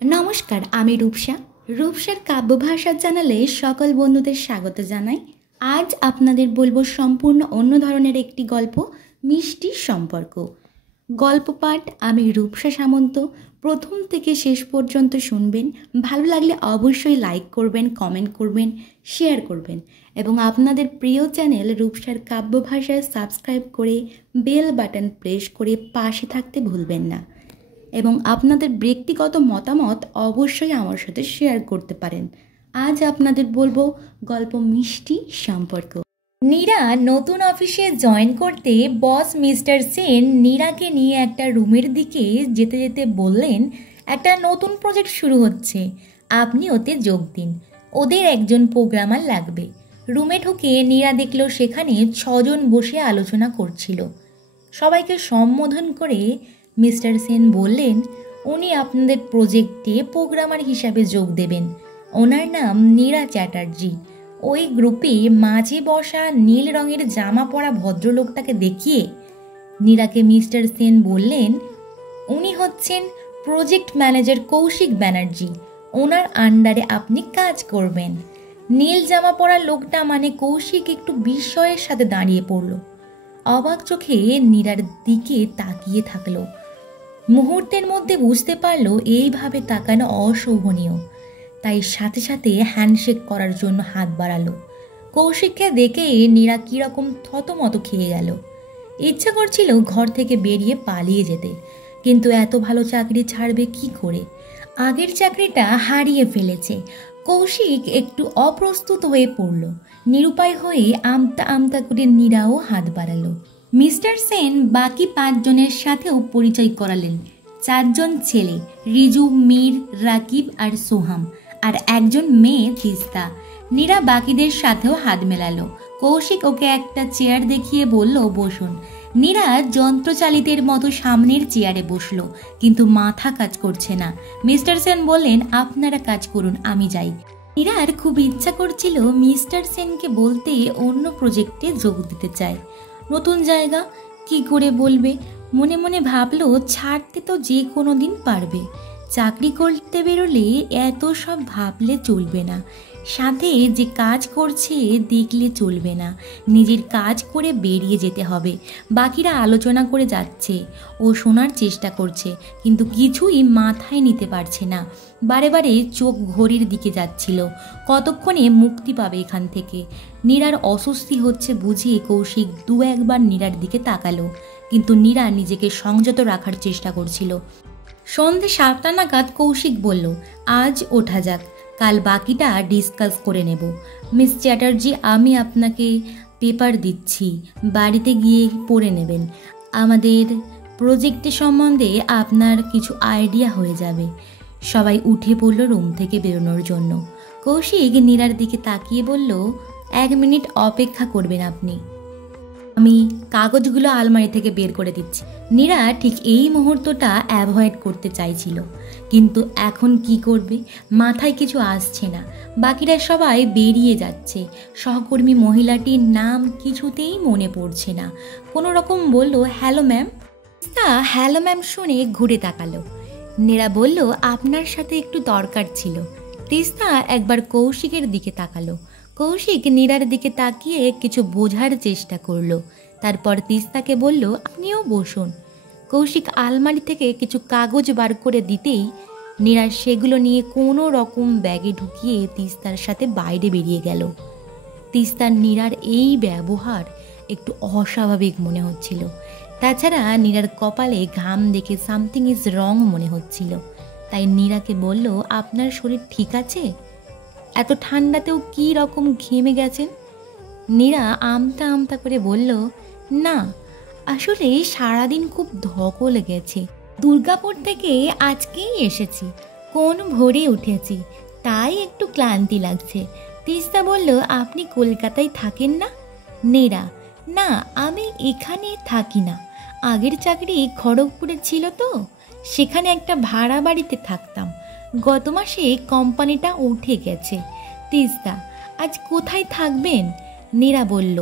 নমস্কার, আমি রূপসা। রূপসার কাব্যভাষা চ্যানেলে সকল বন্ধুদের স্বাগত জানাই। আজ আপনাদের বলবো সম্পূর্ণ অন্য ধরনের একটি গল্প, মিষ্টির সম্পর্ক। গল্প পাঠ আমি রূপসা সামন্ত। প্রথম থেকে শেষ পর্যন্ত শুনবেন। ভালো লাগলে অবশ্যই লাইক করবেন, কমেন্ট করবেন, শেয়ার করবেন এবং আপনাদের প্রিয় চ্যানেল রূপসার কাব্যভাষায় সাবস্ক্রাইব করে বেল বাটন প্রেস করে পাশে থাকতে ভুলবেন না এবং আপনাদের ব্যক্তিগত মতামত অবশ্যই আমার সাথে শেয়ার করতে পারেন। আজ আপনাদের বলবো গল্প মিষ্টি সম্পর্ক। নীরা নতুন অফিসে জয়েন করতে বস মিস্টার সেন নীরাকে নিয়ে একটা রুমের দিকে যেতে যেতে বললেন, একটা নতুন প্রজেক্ট শুরু হচ্ছে, আপনি ওতে যোগ দিন, ওদের একজন প্রোগ্রামার লাগবে। রুমে ঢুকে নীরা দেখল সেখানে 6 জন বসে আলোচনা করছিল। সবাইকে সম্বোধন করে মিস্টার সেন বললেন, উনি আপনাদের প্রজেক্টে প্রোগ্রামার হিসাবে যোগ দেবেন। ওনার নাম নীরা চ্যাটার্জি। ওই গ্রুপে মাঝে বসা নীল রঙের জামা পরা ভদ্রলোকটাকে দেখিয়ে নীরাকে মিস্টার সেন বললেন, উনি হচ্ছেন প্রজেক্ট ম্যানেজার কৌশিক ব্যানার্জি। ওনার আন্ডারে আপনি কাজ করবেন। নীল জামা পরা লোকটা মানে কৌশিক একটু বিস্ময়ের সাথে দাঁড়িয়ে পড়ল। অবাক চোখে নীরার দিকে তাকিয়ে থাকলো। মুহূর্তের মধ্যে বুঝতে পারলো এইভাবে তাকানো অশোভনীয়, তাই সাথে সাথে হ্যান্ডশেক করার জন্য হাত বাড়ালো। কৌশিককে দেখে নীরা কীরকম থতমত খেয়ে গেল। ইচ্ছা করছিল ঘর থেকে বেরিয়ে পালিয়ে যেতে, কিন্তু এত ভালো চাকরি ছাড়বে কি করে? আগের চাকরিটা হারিয়ে ফেলেছে। কৌশিক একটু অপ্রস্তুত হয়ে পড়ল। নিরুপায় হয়ে আমতা আমতা করে নীরাও হাত বাড়ালো। মিস্টার সেন বাকি 5 জনের সাথেও পরিচয় করালেন। 4 জন ছেলে, রিজু, মীর, রাকিব আর সোহাম, আর একজন মেয়ে তিস্তা। নীরা বাকিদের সাথেও হাত মেলালো। কৌশিক ওকে একটা চেয়ার দেখিয়ে বলল, বসুন। নীরা যন্ত্রচালিতের মতো সামনের চেয়ারে বসলো, কিন্তু মাথা কাজ করছে না। মিস্টার সেন বললেন, আপনারা কাজ করুন, আমি যাই। নীরার খুব ইচ্ছা করছিল মিস্টার সেনকে বলতে অন্য প্রজেক্টে যোগ দিতে চায়। নতুন জায়গা, কি করে বলবে? মনে মনে ভাবলো, ছাড়তে তো যে কোনো দিন পারবে। চাকরি করতে বেরোলে এত সব ভাবলে চলবে না। সাথে যে কাজ করছে দেখলে চলবে না। নিজের কাজ করে বেরিয়ে যেতে হবে। বাকিরা আলোচনা করে যাচ্ছে, ও শোনার চেষ্টা করছে, কিন্তু কিছুই মাথায় নিতে পারছে না। বারে বারে চোখ ঘড়ির দিকে যাচ্ছিল, কতক্ষণে মুক্তি পাবে এখান থেকে। নীরার অস্বস্তি হচ্ছে বুঝে কৌশিক 2-1 বার নীরার দিকে তাকালো, কিন্তু নীরা নিজেকে সংযত রাখার চেষ্টা করছিল। সন্ধে 7টা নাগাদ কৌশিক বলল, আজ ওঠা যাক, কাল বাকিটা ডিসকাস করে নেব। মিস চ্যাটার্জি, আমি আপনাকে পেপার দিচ্ছি, বাড়িতে গিয়ে পড়ে নেবেন। আমাদের প্রজেক্টের সম্বন্ধে আপনার কিছু আইডিয়া হয়ে যাবে। সবাই উঠে পড়ল রুম থেকে বেরোনোর জন্য। কৌশিক নীরার দিকে তাকিয়ে বলল, 1 মিনিট অপেক্ষা করবেন আপনি, আমি কাগজগুলো আলমারি থেকে বের করে দিচ্ছি। নীরা ঠিক এই মুহূর্তটা অ্যাভয়েড করতে চাইছিল, কিন্তু এখন কি করবে? মাথায় কিছু আসছে না। বাকিরা সবাই বেরিয়ে যাচ্ছে। সহকর্মী মহিলাটির নাম কিছুতেই মনে পড়ছে না। কোনো রকম বলল, হ্যালো ম্যাম। হ্যালো ম্যাম শুনে ঘুরে তাকালো। নীরা বলল, আপনার সাথে একটু দরকার ছিল। তিস্তা একবার কৌশিকের দিকে তাকালো। কৌশিক নীরার দিকে তাকিয়ে কিছু বোঝার চেষ্টা করলো। তারপর তিস্তাকে বলল, আপনিও বসুন। কৌশিক আলমারি থেকে কিছু কাগজ বার করে দিতেই নীরা সেগুলো নিয়ে কোনো রকম ব্যাগে ঢুকিয়ে তিস্তার সাথে বাইরে বেরিয়ে গেল। তিস্তার নীরার এই ব্যবহার একটু অস্বাভাবিক মনে হচ্ছিল। তাছাড়া নীরার কপালে ঘাম দেখে সামথিং ইজ রং মনে হচ্ছিল। তাই নীরাকে বলল, আপনার শরীর ঠিক আছে? এত ঠান্ডাতেও কি রকম ঘেমে গেছেন? নীরা আমতা আমতা করে বলল, না, আসলে সারাদিন খুব ধকল গেছে। দুর্গাপুর থেকে আজকেই এসেছি, কোন ভোরে উঠেছি, তাই একটু ক্লান্তি লাগছে। তিস্তা বলল, আপনি কলকাতায় থাকেন না? নীরা, না, আমি এখানে থাকি না। আগের চাকরি খড়গপুরে ছিল তো, সেখানে একটা ভাড়া বাড়িতে থাকতাম। গত মাসে কোম্পানিটা উঠে গেছে। তিস্তা, আজ কোথায় থাকবেন? নীরা বলল,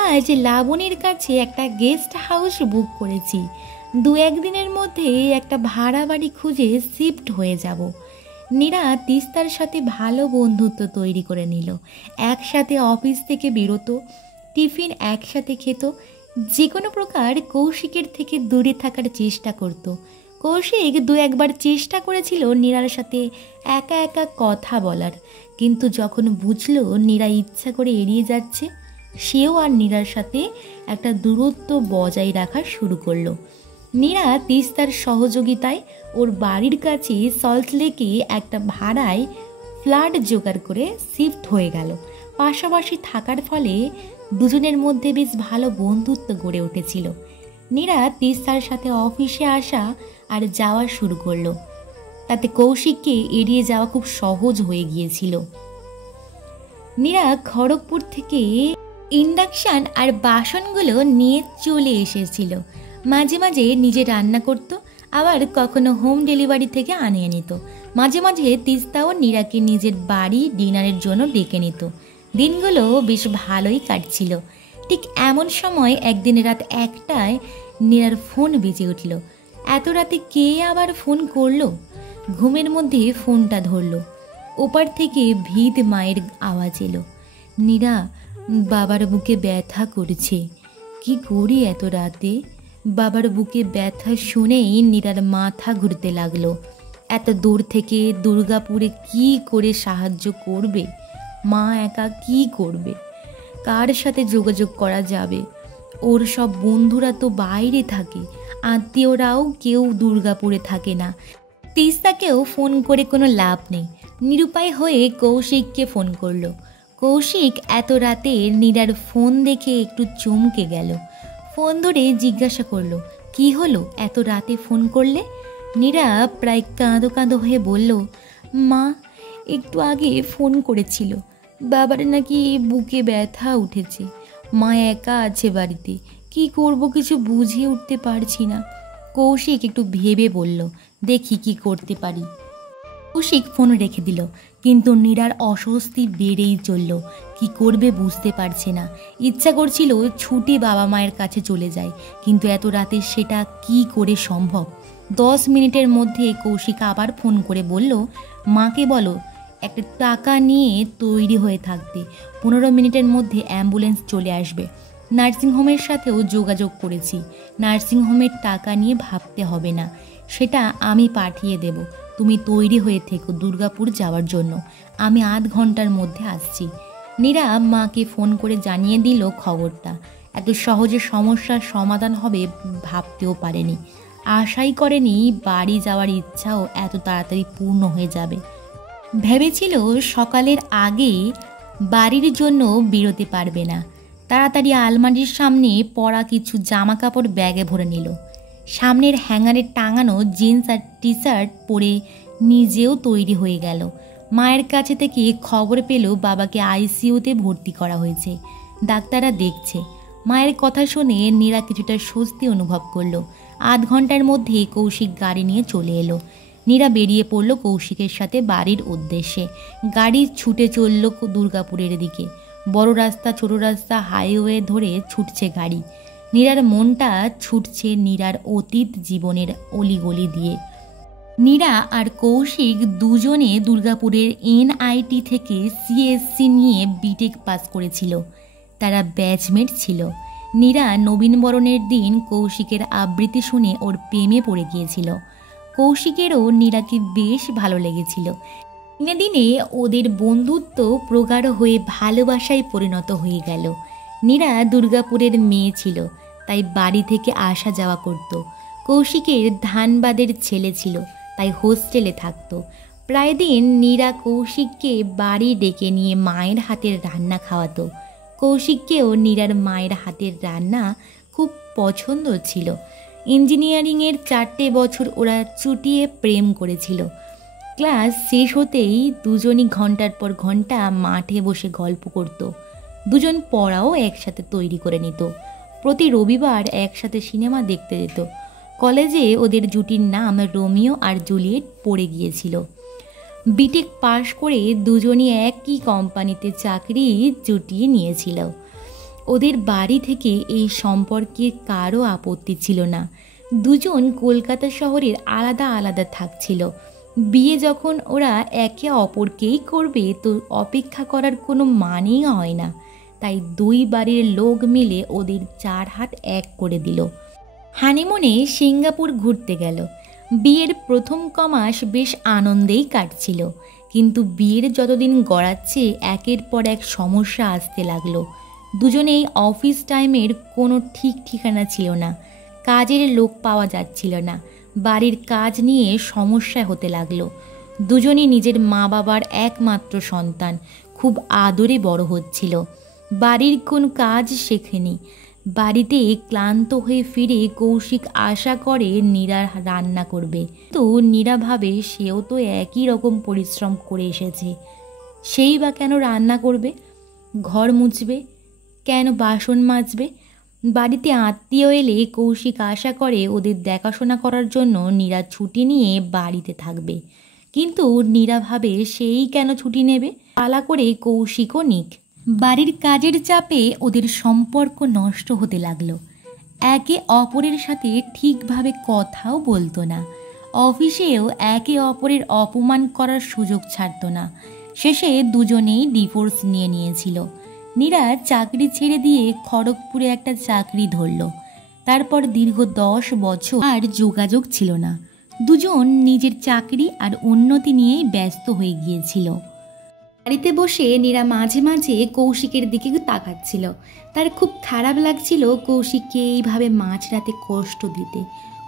আজ লাবণীর কাছে একটা গেস্ট হাউস বুক করেছি। দু একদিনের মধ্যে একটা ভাড়া বাড়ি খুঁজে শিফট হয়ে যাব। নীরা তিস্তার সাথে ভালো বন্ধুত্ব তৈরি করে নিল। একসাথে অফিস থেকে বেরোতো, টিফিন একসাথে খেত, যে কোনো প্রকার কৌশিকের থেকে দূরে থাকার চেষ্টা করত। কৌশিক দু একবার চেষ্টা করেছিল নীরার সাথে একা একা কথা বলার, কিন্তু যখন বুঝলো নীরা ইচ্ছা করে এড়িয়ে যাচ্ছে, সেও আর নীরার সাথে একটা দূরত্ব বজায় রাখা শুরু করলো। নীরা তিস্তার সহযোগিতায় ওর বাড়ির কাছে সল্টলেকে একটা ভাড়ায় ফ্ল্যাট জোগাড় করে শিফট হয়ে গেল। পাশাপাশি থাকার ফলে দুজনের মধ্যে বেশ ভালো বন্ধুত্ব গড়ে উঠেছিল। নীরা তিস্তার সাথে অফিসে আসা আর যাওয়া শুরু করলো, তাতে কৌশিককে এড়িয়ে যাওয়া খুব সহজ হয়ে গিয়েছিল। নীরা খড়গপুর থেকে ইন্ডাকশান আর বাসনগুলো নিয়ে চলে এসেছিল। মাঝে মাঝে নিজে রান্না করত, আবার কখনো হোম ডেলিভারি থেকে আনিয়ে নিত। মাঝে মাঝে তিস্তাও নীরাকে নিজের বাড়ি ডিনারের জন্য ডেকে নিত। দিনগুলো বেশ ভালোই কাটছিল। ঠিক এমন সময় একদিন রাত 1টায় নীরার ফোন বেজে উঠল। এত রাতে কে আবার ফোন করলো? ঘুমের মধ্যে ফোনটা ধরল। ওপার থেকে ভিদ মায়ের আওয়াজ এলো, নীরা, বাবার বুকে ব্যথা করছে। কি করি এত রাতে? বাবার বুকে ব্যথা শুনেই নীরার মাথা ঘুরতে লাগলো। এত দূর থেকে দুর্গাপুরে কি করে সাহায্য করবে? মা একা কি করবে? কার সাথে যোগাযোগ করা যাবে? ওর সব বন্ধুরা তো বাইরে থাকে, আত্মীয়রাও কেউ দুর্গাপুরে থাকে না। তিস্তাকেও ফোন করে কোনো লাভ নেই। নিরুপায় হয়ে কৌশিককে ফোন করলো। কৌশিক এত রাতে নীরার ফোন দেখে একটু চমকে গেল। ফোন ধরে জিজ্ঞাসা করলো, কি হলো, এত রাতে ফোন করলে? নীরা প্রায় কাঁদো কাঁদো হয়ে বলল, মা একটু আগে ফোন করেছিল, বাবার নাকি বুকে ব্যথা উঠেছে, মা একা আছে বাড়িতে, কি করব কিছু বুঝে উঠতে পারছি না। কৌশিক একটু ভেবে বলল, দেখি কি করতে পারি। কৌশিক ফোন রেখে দিল, কিন্তু নীরার অস্বস্তি বেড়েই চলল। কি করবে বুঝতে পারছে না। ইচ্ছা করছিল ছুটে বাবা মায়ের কাছে চলে যায়, কিন্তু এত রাতে সেটা কি করে সম্ভব? 10 মিনিটের মধ্যে কৌশিক আবার ফোন করে বলল, মাকে বলো একটা টাকা নিয়ে তৈরি হয়ে থাকতে, 15 মিনিটের মধ্যে অ্যাম্বুলেন্স চলে আসবে। নার্সিংহোমের সাথেও যোগাযোগ করেছি, নার্সিংহোমের টাকা নিয়ে ভাবতে হবে না, সেটা আমি পাঠিয়ে দেব। তুমি তৈরি হয়ে থেকো দুর্গাপুর যাওয়ার জন্য, আমি আধ ঘন্টার মধ্যে আসছি। নীরা মাকে ফোন করে জানিয়ে দিল খবরটা। এত সহজে সমস্যার সমাধান হবে ভাবতেও পারেনি, আশাই করেনি বাড়ি যাওয়ার ইচ্ছাও এত তাড়াতাড়ি পূর্ণ হয়ে যাবে। ভেবেছিল সকালের আগে বাড়ির জন্য বেরোতে পারবে না। তাড়াতাড়ি আলমারির সামনে পরা কিছু জামা কাপড় ব্যাগে ভরে নিল। সামনের হ্যাঙ্গারে টাঙানো জিন্স আর টি শার্ট পরে নিজেও তৈরি হয়ে গেল। মায়ের কাছে থেকে খবর পেল বাবাকে আইসিইউতে ভর্তি করা হয়েছে, ডাক্তাররা দেখছে। মায়ের কথা শুনে নীরা কিছুটা স্বস্তি অনুভব করলো। আধ ঘন্টার মধ্যে কৌশিক গাড়ি নিয়ে চলে এলো। নীরা বেরিয়ে পড়ল কৌশিকের সাথে বাড়ির উদ্দেশ্যে। গাড়ি ছুটে চলল দুর্গাপুরের দিকে। বড় রাস্তা, ছোট রাস্তা, হাইওয়ে ধরে ছুটছে গাড়ি। নীরার মনটা ছুটছে নীরার অতীত জীবনের অলিগলি দিয়ে। নীরা আর কৌশিক দুজনে দুর্গাপুরের এনআইটি থেকে সিএসসি নিয়ে বিটেক পাস করেছিল। তারা ব্যাচমেট ছিল। নীরা নবীনবরণের দিন কৌশিকের আবৃত্তি শুনে ওর প্রেমে পড়ে গিয়েছিল। কৌশিকেরও নীরাকে বেশ ভালো লেগেছিল। দিনে দিনে ওদের বন্ধুত্ব প্রগাঢ় হয়ে ভালোবাসায় পরিণত হয়ে গেল। নীরা দুর্গাপুরের মেয়ে ছিল, তাই বাড়ি থেকে আসা যাওয়া করত। কৌশিকের ধানবাদের ছেলে ছিল, তাই হোস্টেলে থাকতো। প্রায় দিন নীরা কৌশিককে বাড়ি ডেকে নিয়ে মায়ের হাতের রান্না খাওয়াতো। কৌশিককেও নীরার মায়ের হাতের রান্না খুব পছন্দ ছিল। ইঞ্জিনিয়ারিংয়ের 4টে বছর ওরা চুটিয়ে প্রেম করেছিল। ক্লাস শেষ হতেই দুজনই ঘন্টার পর ঘন্টা মাঠে বসে গল্প করত। দুজন পড়াও একসাথে তৈরি করে নিত। প্রতি রবিবার একসাথে সিনেমা দেখতে যেত। কলেজে ওদের জুটির নাম রোমিও আর জুলিয়েট পড়ে গিয়েছিল। বিটেক পাশ করে দুজনই একই কোম্পানিতে চাকরি জুটিয়ে নিয়েছিল। ওদের বাড়ি থেকে এই সম্পর্কে কারো আপত্তি ছিল না। দুজন কলকাতা শহরের আলাদা আলাদা থাকছিল। বিয়ে যখন ওরা একে অপরকেই করবে তো অপেক্ষা করার কোনো মানেই হয় না। তাই দুই বাড়ির লোক মিলে ওদের 4 হাত এক করে দিল। হানিমুনে সিঙ্গাপুর ঘুরতে গেল। বিয়ের প্রথম কমাস বেশ আনন্দেই কাটছিল, কিন্তু বিয়ের যতদিন গড়াচ্ছে একের পর এক সমস্যা আসতে লাগলো। দুজনেই অফিস টাইমের কোনো ঠিক ঠিকানা ছিল না, কাজের লোক পাওয়া যাচ্ছিল না, বাড়ির কাজ নিয়ে সমস্যা হতে লাগলো। দুজনই নিজের মা বাবার একমাত্র সন্তান, খুব আদরে বড় হচ্ছিল। বাড়ির কোন কাজ শেখেনি। বাড়িতে ক্লান্ত হয়ে ফিরে কৌশিক আশা করে নীরা রান্না করবে, তো নীরা ভাবে সেও তো একই রকম পরিশ্রম করে এসেছে, সেই বা কেন রান্না করবে? ঘর মুছবে কেন, বাসন মাজবে? বাড়িতে আত্মীয় এলে কৌশিক আশা করে ওদের দেখাশোনা করার জন্য নীরা ছুটি নিয়ে বাড়িতে থাকবে, কিন্তু নীরা ভাবে সেই কেন ছুটি নেবে, পালা করে কৌশিকও নিক। বাড়ির কাজের চাপে ওদের সম্পর্ক নষ্ট হতে লাগলো। একে অপরের সাথে ঠিকভাবে কথাও বলতো না, অফিসেও একে অপরের অপমান করার সুযোগ ছাড়তো না। শেষে দুজনেই ডিভোর্স নিয়ে নিয়েছিল। নীরা চাকরি ছেড়ে দিয়ে খড়গপুরে একটা চাকরি ধরল। তারপর দীর্ঘ 10 বছর আর যোগাযোগ ছিল না। দুজন নিজের চাকরি আর উন্নতি নিয়েই ব্যস্ত হয়ে গিয়েছিল। বাড়িতে বসে নীরা মাঝে মাঝে কৌশিকের দিকে তাকাচ্ছিল। তার খুব খারাপ লাগছিল কৌশিককে এইভাবে মাঝরাতে কষ্ট দিতে।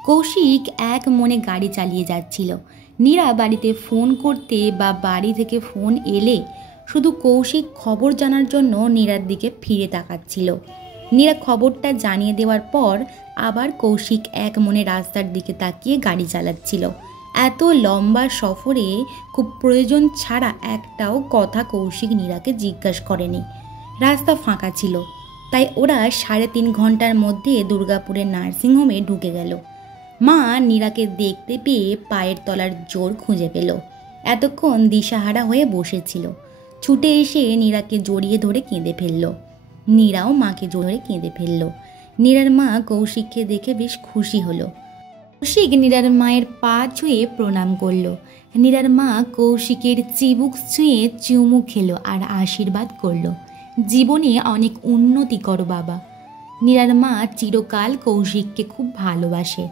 কৌশিক এক মনে গাড়ি চালিয়ে যাচ্ছিল। নীরা বাড়িতে ফোন করতে বা বাড়ি থেকে ফোন এলে শুধু কৌশিক খবর জানার জন্য নীরার দিকে ফিরে তাকাচ্ছিল। নীরা খবরটা জানিয়ে দেওয়ার পর আবার কৌশিক এক মনে রাস্তার দিকে তাকিয়ে গাড়ি চালাচ্ছিল। এত লম্বা সফরে খুব প্রয়োজন ছাড়া একটাও কথা কৌশিক নীরাকে জিজ্ঞাসা করেনি। রাস্তা ফাঁকা ছিল, তাই ওরা 3.5 ঘন্টার মধ্যে দুর্গাপুরের নার্সিংহোমে ঢুকে গেল। মা নীরাকে দেখতে পেয়ে পায়ের তলার জোর খুঁজে পেল। এতক্ষণ দিশাহারা হয়ে বসেছিল। ছুটে এসে নীরাকে জড়িয়ে ধরে কেঁদে ফেলল। নীরাও মাকে জড়িয়ে কেঁদে ফেলল। নীরার মা কৌশিককে দেখে বেশ খুশি হলো। কৌশিক নীরার মায়ের পা ছুঁয়ে প্রণাম করল। নীরার মা কৌশিকের চিবুক ছুঁয়ে চুমু খেলো আর আশীর্বাদ করল, জীবনে অনেক উন্নতি করো বাবা। নীরার মা চিরকাল কৌশিককে খুব ভালোবাসে।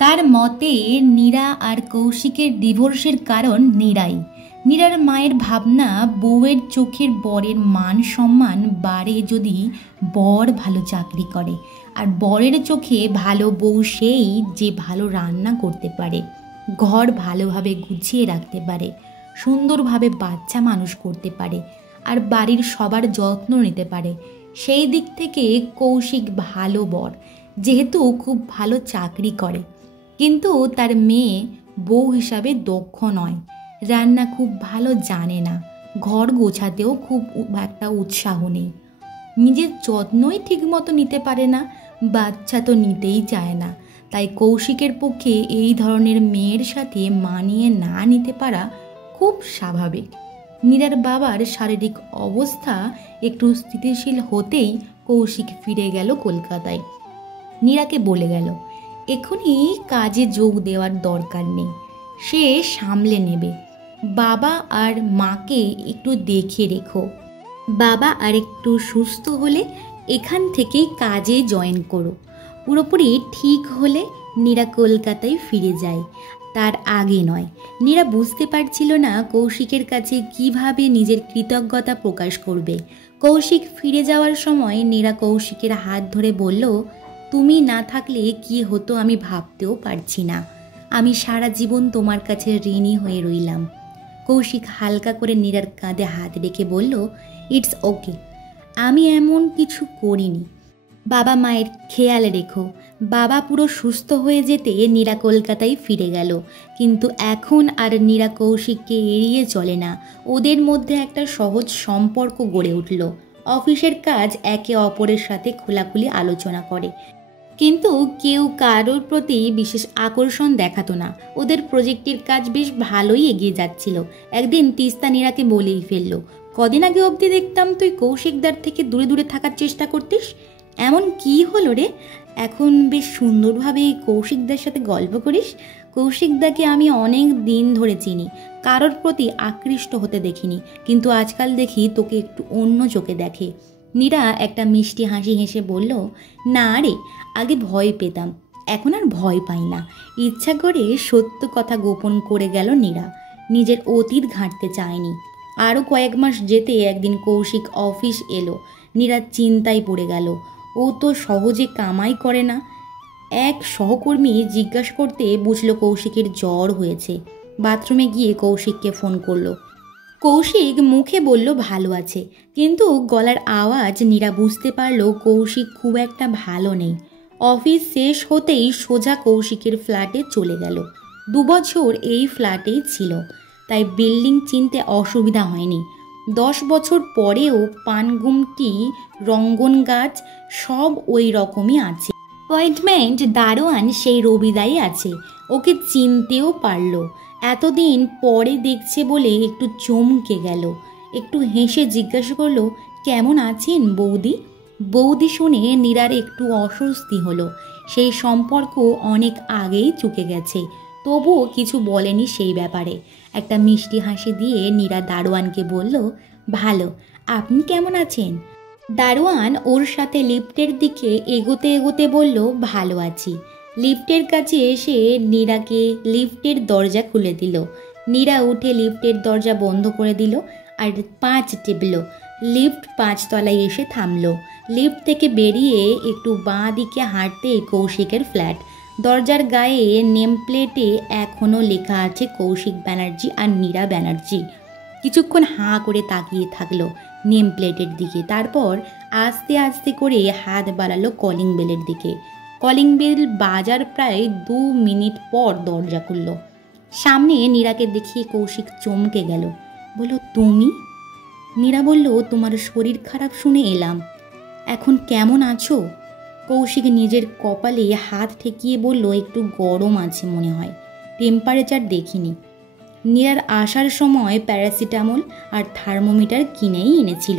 তার মতে নীরা আর কৌশিকের ডিভোর্সের কারণ নীরাই। নীরার মায়ের ভাবনা, বউয়ের চোখের বরের মান সম্মান বাড়ে যদি বর ভালো চাকরি করে, আর বরের চোখে ভালো বউ সেই যে ভালো রান্না করতে পারে, ঘর ভালোভাবে গুছিয়ে রাখতে পারে, সুন্দরভাবে বাচ্চা মানুষ করতে পারে, আর বাড়ির সবার যত্ন নিতে পারে। সেই দিক থেকে কৌশিক ভালো বর, যেহেতু খুব ভালো চাকরি করে, কিন্তু তার মেয়ে বউ হিসাবে দক্ষ নয়, রান্না খুব ভালো জানে না, ঘর গোছাতেও খুব একটা উৎসাহ নেই, নিজের যত্নই ঠিকমতো নিতে পারে না, বাচ্চা তো নিতেই চায় না। তাই কৌশিকের পক্ষে এই ধরনের মেয়ের সাথে মানিয়ে না নিতে পারা খুব স্বাভাবিক। নীরার বাবার শারীরিক অবস্থা একটু স্থিতিশীল হতেই কৌশিক ফিরে গেল কলকাতায়। নীরাকে বলে গেল এখনই কাজে যোগ দেওয়ার দরকার নেই, সে সামলে নেবে। বাবা আর মাকে একটু দেখে রেখো। বাবা আর একটু সুস্থ হলে এখান থেকেই কাজে জয়েন করো। পুরোপুরি ঠিক হলে নীরা কলকাতায় ফিরে যায়, তার আগে নয়। নীরা বুঝতে পারছিল না কৌশিকের কাছে কিভাবে নিজের কৃতজ্ঞতা প্রকাশ করবে। কৌশিক ফিরে যাওয়ার সময় নীরা কৌশিকের হাত ধরে বলল, তুমি না থাকলে কি হতো আমি ভাবতেও পারছি না। আমি সারা জীবন তোমার কাছে ঋণী হয়ে রইলাম। কৌশিক হালকা করে নীরার কাঁধে হাত রেখে বলল, ইটস ওকে, আমি এমন কিছু করিনি। বাবা মায়ের খেয়াল রেখো। বাবা পুরো সুস্থ হয়ে যেতে নীরা কলকাতায় ফিরে গেল, কিন্তু এখন আর নীরা কৌশিককে এড়িয়ে চলে না। ওদের মধ্যে একটা সহজ সম্পর্ক গড়ে উঠল। অফিসের কাজ একে অপরের সাথে খোলাখুলি আলোচনা করে, কিন্তু কেউ কারোর প্রতি বিশেষ আকর্ষণ দেখাতো না। ওদের প্রজেক্টের কাজ বেশ ভালোই এগিয়ে যাচ্ছিল। একদিন তিস্তা নীরাকে বলেই ফেলল, কদিন আগে অবধি দেখতাম তুই কৌশিকদার থেকে দূরে দূরে থাকার চেষ্টা করতিস, এমন কি হলো রে? এখন বেশ সুন্দরভাবে কৌশিকদার সাথে গল্প করিস। কৌশিকদাকে আমি অনেক দিন ধরে চিনি, কারোর প্রতি আকৃষ্ট হতে দেখিনি, কিন্তু আজকাল দেখি তোকে একটু অন্য চোখে দেখে। নীরা একটা মিষ্টি হাসি হেসে বলল, না রে, আগে ভয় পেতাম, এখন আর ভয় পাই না। ইচ্ছা করে সত্য কথা গোপন করে গেল নীরা, নিজের অতীত ঘাঁটতে চায়নি। আরও কয়েক মাস যেতে একদিন কৌশিক অফিস এলো। নীরা চিন্তায় পড়ে গেল, ও তো সহজে কামাই করে না। এক সহকর্মী জিজ্ঞাসা করতে বুঝলো কৌশিকের জ্বর হয়েছে। বাথরুমে গিয়ে কৌশিককে ফোন করলো। কৌশিক মুখে বলল ভালো আছে, কিন্তু গলার আওয়াজ নীরা বুঝতে পারল কৌশিক খুব একটা ভালো নেই। অফিস শেষ হতেই সোজা কৌশিকের ফ্ল্যাটে চলে গেল। 2 বছর এই ফ্ল্যাটেই ছিল, তাই বিল্ডিং চিনতে অসুবিধা হয়নি। 10 বছর পরেও পানগুমটি, রঙ্গন গাছ সব ওই রকমই আছে। অ্যাপয়েন্টমেন্ট দারোয়ান সেই রবিদাই আছে, ওকে চিনতেও পারল। এতদিন পরে দেখছে বলে একটু চমকে গেল। একটু হেসে জিজ্ঞাসা করলো, কেমন আছেন বৌদি? বৌদি শুনে নীরার একটু অস্বস্তি হলো। সেই সম্পর্ক অনেক আগেই চুকে গেছে, তবুও কিছু বলেনি সেই ব্যাপারে। একটা মিষ্টি হাসি দিয়ে নীরা দারোয়ানকে বলল, ভালো, আপনি কেমন আছেন? দারোয়ান ওর সাথে লিফটের দিকে এগোতে এগোতে বলল, ভালো আছি। লিফটের কাছে এসে নীরাকে লিফটের দরজা খুলে দিল। নীরা উঠে লিফটের দরজা বন্ধ করে দিল আর 5 টিপল। লিফট 5 তলায় এসে থামলো। লিফট থেকে বেরিয়ে একটু বাঁ দিকে হাঁটতে কৌশিকের ফ্ল্যাট। দরজার গায়ে নেম প্লেটে এখনও লেখা আছে কৌশিক ব্যানার্জি আর নীরা ব্যানার্জি। কিছুক্ষণ হাঁ করে তাকিয়ে থাকলো নেম প্লেটের দিকে, তারপর আস্তে আস্তে করে হাত বাড়ালো কলিং বেলের দিকে। কলিং বেল বাজার প্রায় 2 মিনিট পর দরজা খুলল। সামনে নীরাকে দেখিয়ে কৌশিক চমকে গেল, বলল, তুমি? নীরা বলল, তোমার শরীর খারাপ শুনে এলাম। এখন কেমন আছো? কৌশিক নিজের কপালে হাত ঠেকিয়ে বলল, একটু গরম আছে মনে হয়, টেম্পারেচার দেখিনি। নীরার আসার সময় প্যারাসিটামল আর থার্মোমিটার কিনেই এনেছিল।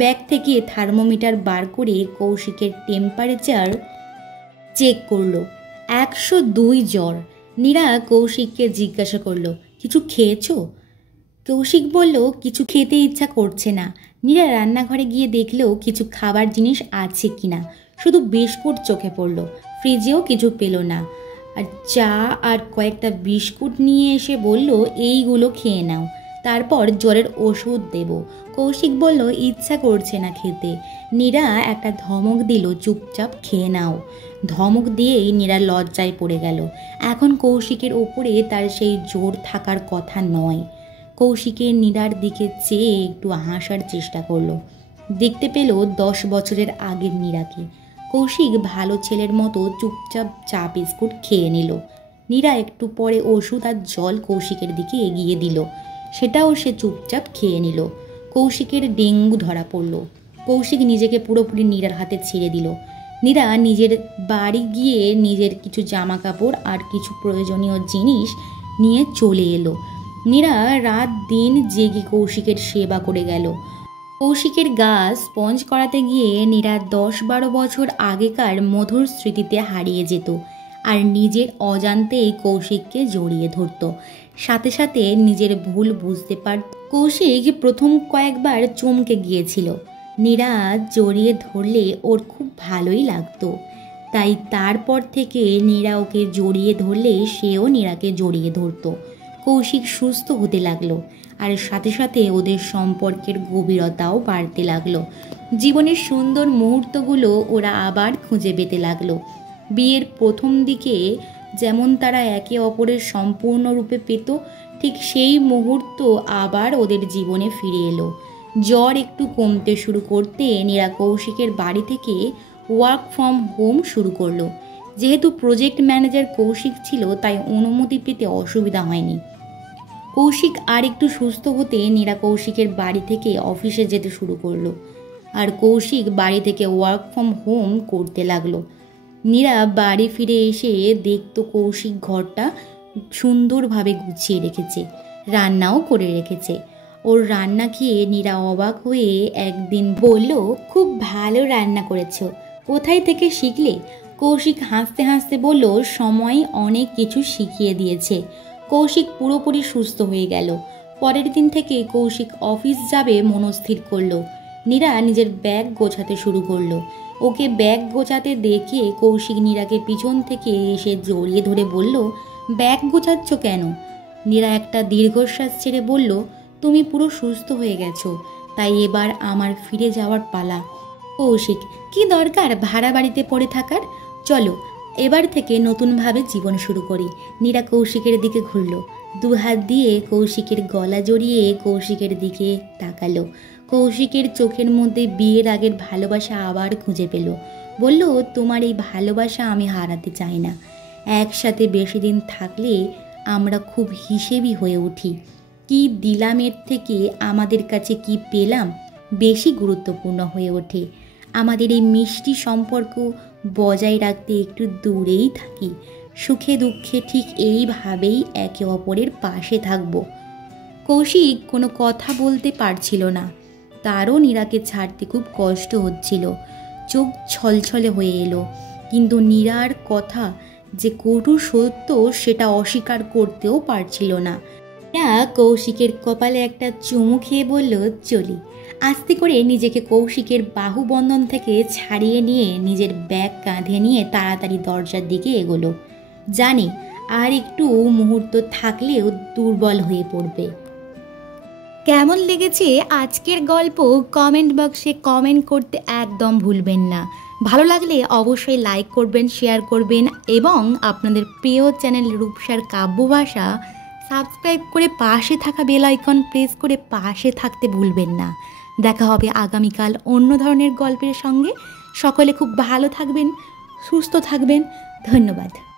ব্যাগ থেকে থার্মোমিটার বার করে কৌশিকের টেম্পারেচার চেক করলো। 102 জ্বর। নীরা কৌশিককে জিজ্ঞাসা করলো, কিছু খেয়েছো? কৌশিক বলল, কিছু খেতে ইচ্ছা করছে না। নীরা রান্নাঘরে গিয়ে দেখলেও কিছু খাবার জিনিস আছে কিনা, শুধু বিস্কুট চোখে পড়লো। ফ্রিজেও কিছু পেল না। আর চা আর কয়েকটা বিস্কুট নিয়ে এসে বলল, এইগুলো খেয়ে নাও, তারপর জ্বরের ওষুধ দেব। কৌশিক বলল, ইচ্ছা করছে না খেতে। নীরা একটা ধমক দিল, চুপচাপ খেয়ে নাও। ধমক দিয়েই নীরা লজ্জায় পড়ে গেল। এখন কৌশিকের ওপরে তার সেই জোর থাকার কথা নয়। কৌশিকের নীরার দিকে চেয়ে একটু হাসার চেষ্টা করলো। দেখতে পেল 10 বছরের আগের নীরাকে। কৌশিক ভালো ছেলের মতো চুপচাপ চা বিস্কুট খেয়ে নিল। নীরা একটু পরে ওষুধ আর জল কৌশিকের দিকে এগিয়ে দিল, সেটাও সে চুপচাপ খেয়ে নিল। কৌশিকের ডেঙ্গু ধরা পড়ল। কৌশিক নিজেকে পুরোপুরি নীরার হাতে ছেড়ে দিল। নীরা নিজের বাড়ি গিয়ে নিজের কিছু জামা কাপড় আর কিছু প্রয়োজনীয় জিনিস নিয়ে চলে এলো। নীরা রাত দিন জেগে কৌশিকের সেবা করে গেল। কৌশিকের গা স্পঞ্জ করাতে গিয়ে নীরা 10-12 বছর আগেকার মধুর স্মৃতিতে হারিয়ে যেত, আর নিজের অজান্তেই কৌশিককে জড়িয়ে ধরত। সাথে সাথে নিজের ভুল বুঝতে পারত। কৌশিক প্রথম কয়েকবার চমকে গিয়েছিল। নীরা জড়িয়ে ধরলে ওর খুব ভালোই লাগতো, তাই তারপর থেকে নীরা ওকে জড়িয়ে ধরলে সেও নীরাকে জড়িয়ে ধরত। কৌশিক সুস্থ হতে লাগলো, আর সাথে সাথে ওদের সম্পর্কের গভীরতাও বাড়তে লাগলো। জীবনের সুন্দর মুহূর্তগুলো ওরা আবার খুঁজে পেতে লাগলো। বিয়ের প্রথম দিকে যেমন তারা একে অপরের সম্পূর্ণরূপে পেত, ঠিক সেই মুহূর্ত আবার ওদের জীবনে ফিরে এলো। জ্বর একটু কমতে শুরু করতে নীরা কৌশিকের বাড়ি থেকে ওয়ার্ক ফ্রম হোম শুরু করলো। যেহেতু প্রজেক্ট ম্যানেজার কৌশিক ছিল, তাই অনুমতি পেতে অসুবিধা হয়নি। কৌশিক আর একটু সুস্থ হতে নীরা কৌশিকের বাড়ি থেকে অফিসে যেতে শুরু করলো, আর কৌশিক বাড়ি থেকে ওয়ার্ক ফ্রম হোম করতে লাগলো। নীরা বাড়ি ফিরে এসে দেখতো কৌশিক ঘরটা সুন্দরভাবে গুছিয়ে রেখেছে, রান্নাও করে রেখেছে। ওর রান্না খেয়ে নীরা অবাক হয়ে একদিন বলল, খুব ভালো রান্না করেছো, কোথায় থেকে শিখলে? কৌশিক হাসতে হাসতে বলল, সময় অনেক কিছু শিখিয়ে দিয়েছে। কৌশিক পুরোপুরি সুস্থ হয়ে গেল। পরের দিন থেকে কৌশিক অফিস যাবে মনস্থির করলো। নীরা নিজের ব্যাগ গোছাতে শুরু করলো। ওকে ব্যাগ গোছাতে দেখে কৌশিক নীরাকে পিছন থেকে এসে জড়িয়ে ধরে বলল, ব্যাগ গোছাচ্ছ কেন? নীরা একটা দীর্ঘশ্বাস ছেড়ে বলল, তুমি পুরো সুস্থ হয়ে গেছো, তাই এবার আমার ফিরে যাওয়ার পালা। কৌশিক, কি দরকার ভাড়া বাড়িতে পড়ে থাকার? চলো এবার থেকে নতুনভাবে জীবন শুরু করি। নীরা কৌশিকের দিকে ঘুরল, দুহাত দিয়ে কৌশিকের গলা জড়িয়ে কৌশিকের দিকে তাকালো। কৌশিকের চোখের মধ্যে বিয়ের আগের ভালোবাসা আবার খুঁজে পেল। বলল, তোমার এই ভালোবাসা আমি হারাতে চাই না। একসাথে বেশি দিন থাকলে আমরা খুব হিসেবি হয়ে উঠি। কি দিলামের থেকে আমাদের কাছে কি পেলাম বেশি গুরুত্বপূর্ণ হয়ে ওঠে। আমাদের এই মিষ্টি সম্পর্ক বজায় রাখতে একটু দূরেই থাকি। সুখে দুঃখে ঠিক এইভাবেই একে অপরের পাশে থাকব। কৌশিক কোনো কথা বলতে পারছিল না। তারও নীরাকে ছাড়তে খুব কষ্ট হচ্ছিল। চোখ ছলছলে হয়ে এলো। কিন্তু নীরার কথা যে কটু সত্য সেটা অস্বীকার করতেও পারছিল না। নীরা কৌশিকের কপালে একটা চুমু খেয়ে বলল, চলি। আস্তে করে নিজেকে কৌশিকের বাহুবন্ধন থেকে ছাড়িয়ে নিয়ে নিজের ব্যাগ কাঁধে নিয়ে তাড়াতাড়ি দরজার দিকে এগোলো। জানি আর একটু মুহূর্ত থাকলেও দুর্বল হয়ে পড়বে। কেমন লেগেছে আজকের গল্প কমেন্ট বক্সে কমেন্ট করতে একদম ভুলবেন না। ভালো লাগলে অবশ্যই লাইক করবেন, শেয়ার করবেন এবং আপনাদের প্রিয় চ্যানেল রূপসার কাব্যভাষা সাবস্ক্রাইব করে পাশে থাকা বেল আইকন প্রেস করে পাশে থাকতে ভুলবেন না। দেখা হবে আগামীকাল অন্য ধরনের গল্পের সঙ্গে। সকলে খুব ভালো থাকবেন, সুস্থ থাকবেন। ধন্যবাদ।